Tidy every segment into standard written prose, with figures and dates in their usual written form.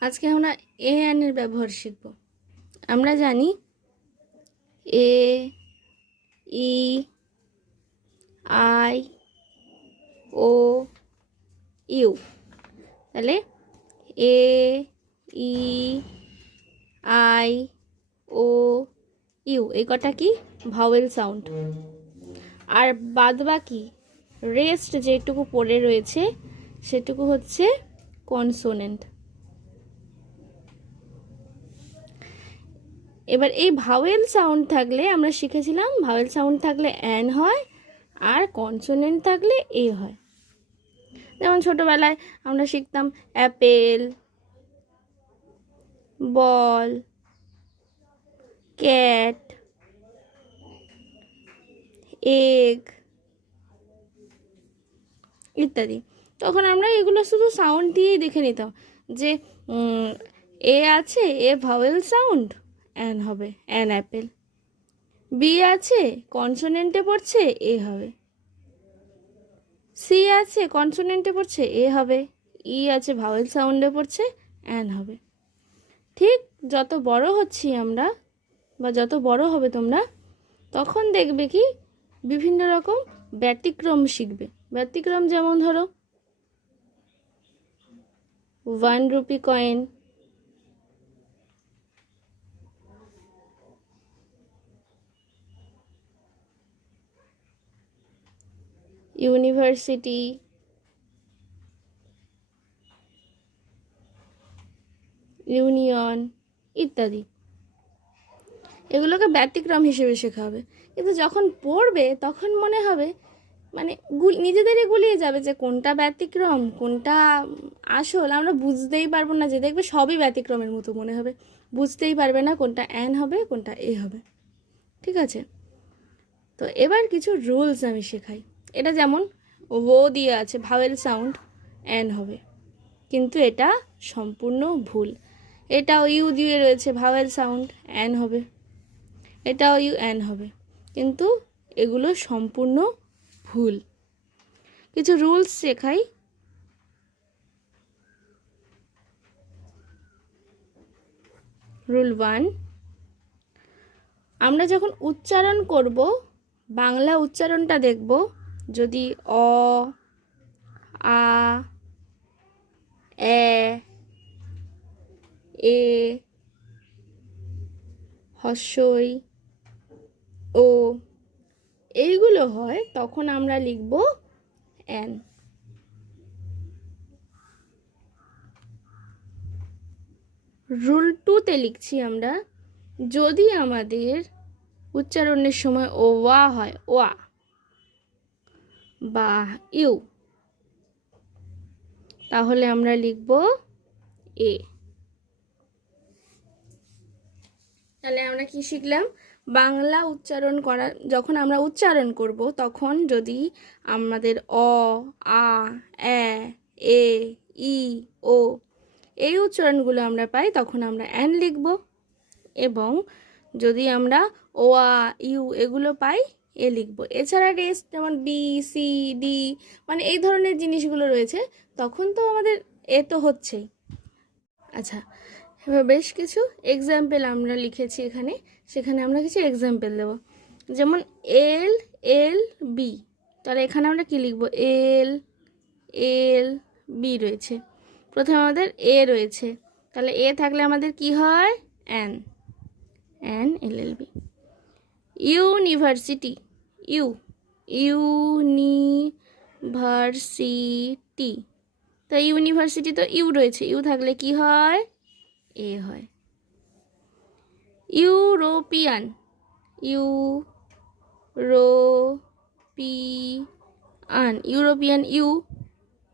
আজকে আমরা A N এর ব্যবহার শিখব। আমরা জানি এ, ই, আই, ও, ইউ। তাহলে এ, ই, আই, ও, ইউ এই কটা কি ভাওয়েল সাউন্ড। আর বাদ বাকি রেস্ট যেটুকু পড়ে রয়েছে সেটুকু হচ্ছে কনসোনেন্ট। এবার এই ভাওয়েল সাউন্ড থাকলে আমরা শিখেছিলাম ভাওয়েল সাউন্ড থাকলে অ্যান হয় আর কনসোনেন্ট থাকলে এ হয়। যেমন ছোটবেলায় আমরা শিখতাম অ্যাপেল, বল, ক্যাট, এগ ইত্যাদি। তখন আমরা এগুলো শুধু সাউন্ড দিয়েই দেখে নিতাম যে এ আছে, এ ভাওয়েল সাউন্ড, অ্যান হবে অ্যান অ্যাপেল। বি আছে কনসোনেন্টে পড়ছে এ হবে। সি আছে কনসোনেন্টে পড়ছে এ হবে। ই আছে ভাওয়েল সাউন্ডে পড়ছে অ্যান হবে। ঠিক যত বড় হচ্ছি আমরা বা যত বড় হবে তোমরা তখন দেখবে কি বিভিন্ন রকম ব্যতিক্রম শিখবে। ব্যতিক্রম যেমন ধরো 1 রুপি কয়েন, ইউনিভার্সিটি, ইউনিয়ন ইত্যাদি। এগুলোকে ব্যতিক্রম হিসেবে শেখা হবে। কিন্তু যখন পড়বে তখন মনে হবে মানে নিজেদেরই গুলিয়ে যাবে যে কোনটা ব্যতিক্রম কোনটা আসল। আমরা বুঝতেই পারবো না, যে দেখবে সবই ব্যতিক্রমের মতো মনে হবে, বুঝতেই পারবে না কোনটা অ্যান হবে কোনটা এ হবে। ঠিক আছে, তো এবার কিছু রুলস আমি শেখাই। এটা যেমন ও দিয়ে আছে ভাওয়েল সাউন্ড অ্যান হবে, কিন্তু এটা সম্পূর্ণ ভুল। এটাও ইউ দিয়ে রয়েছে ভাওয়েল সাউন্ড অ্যান হবে, এটাও ইউ অ্যান হবে, কিন্তু এগুলো সম্পূর্ণ ভুল। কিছু রুলস শেখাই। রুল 1, আমরা যখন উচ্চারণ করব বাংলা উচ্চারণটা দেখব, যদি অ, আ, এ, এ, হস্যই, ও এইগুলো হয় তখন আমরা লিখব অ্যান। রুল 2তে লিখছি আমরা, যদি আমাদের উচ্চারণের সময় ও ওয়া হয় ওয়া বা ইউ, তাহলে আমরা লিখব এ। তাহলে আমরা কি শিখলাম? বাংলা উচ্চারণ করা যখন আমরা উচ্চারণ করব তখন যদি আমাদের অ, আ, এ, এ, ই, ও এই উচ্চারণগুলো আমরা পাই তখন আমরা অ্যান লিখব, এবং যদি আমরা ও, আ, ইউ এগুলো পাই এ লিখব। এছাড়া রেস্ট যেমন বি, সি, ডি মানে এই ধরনের জিনিসগুলো রয়েছে তখন তো আমাদের এ তো হচ্ছেই। আচ্ছা, এবার বেশ কিছু এক্সাম্পল আমরা লিখেছি এখানে, সেখানে আমরা কিছু এক্সাম্পল দেব। যেমন এল, এল, বি, তাহলে এখানে আমরা কি লিখব? এল, এল, বি রয়েছে। প্রথমে আমাদের এ রয়েছে, তাহলে এ থাকলে আমাদের কি হয়? An, an L L B. University, U, university, তো ইউনিভার্সিটি তো ইউ রয়েছে, ইউ থাকলে কি হয়? এ হয়। European, European, European U,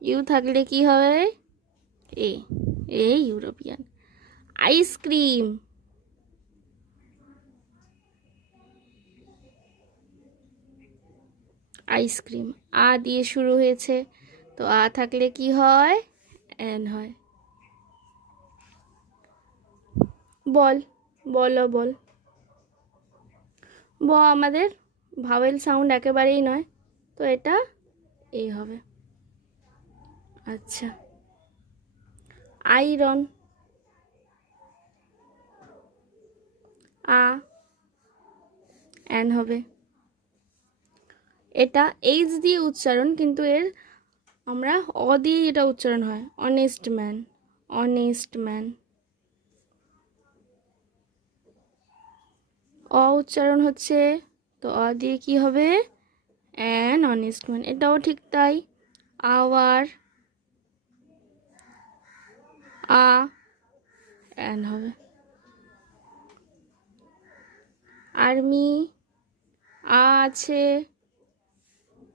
U থাকলে কি হবে? A, a European. Ice cream, ice cream আ দিয়ে শুরু হয়েছে, তো আ থাকলে কি হয়? এন হয়। বল, বলো বল, ব আমাদের ভাওয়েল সাউন্ড একেবারেই নয়, তো এটা এ হবে। আচ্ছা, আয়রন, আ অ্যান হবে। এটা এইচ দিয়ে উচ্চারণ, কিন্তু এর আমরা অ দিয়ে এটা উচ্চারণ হয়, অনেস্ট ম্যান, অনেস্ট ম্যান। অ উচ্চারণ হচ্ছে, তো অ দিয়ে কি হবে, অ্যান অনেস্ট ম্যান। এটাও ঠিক তাই, আওয়ার, আ অ্যান হবে। আর্মি, আ আছে,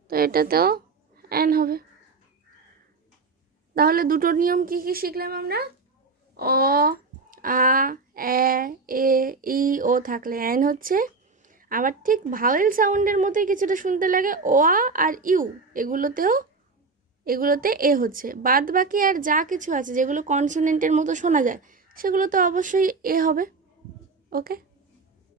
তো এটাতেও অ্যান হবে। তাহলে দুটো নিয়ম কি কি শিখলাম আমরা? অ, আ, এ, এ, ই, ও থাকলে অ্যান হচ্ছে। আবার ঠিক ভাওয়েল সাউন্ডের মতোই কিছুটা শুনতে লাগে ও, আ আর ইউ, এগুলোতে এ হচ্ছে। বাদ বাকি আর যা কিছু আছে যেগুলো কনসোনেন্টের মতো শোনা যায়, সেগুলো তো অবশ্যই এ হবে। ওকে।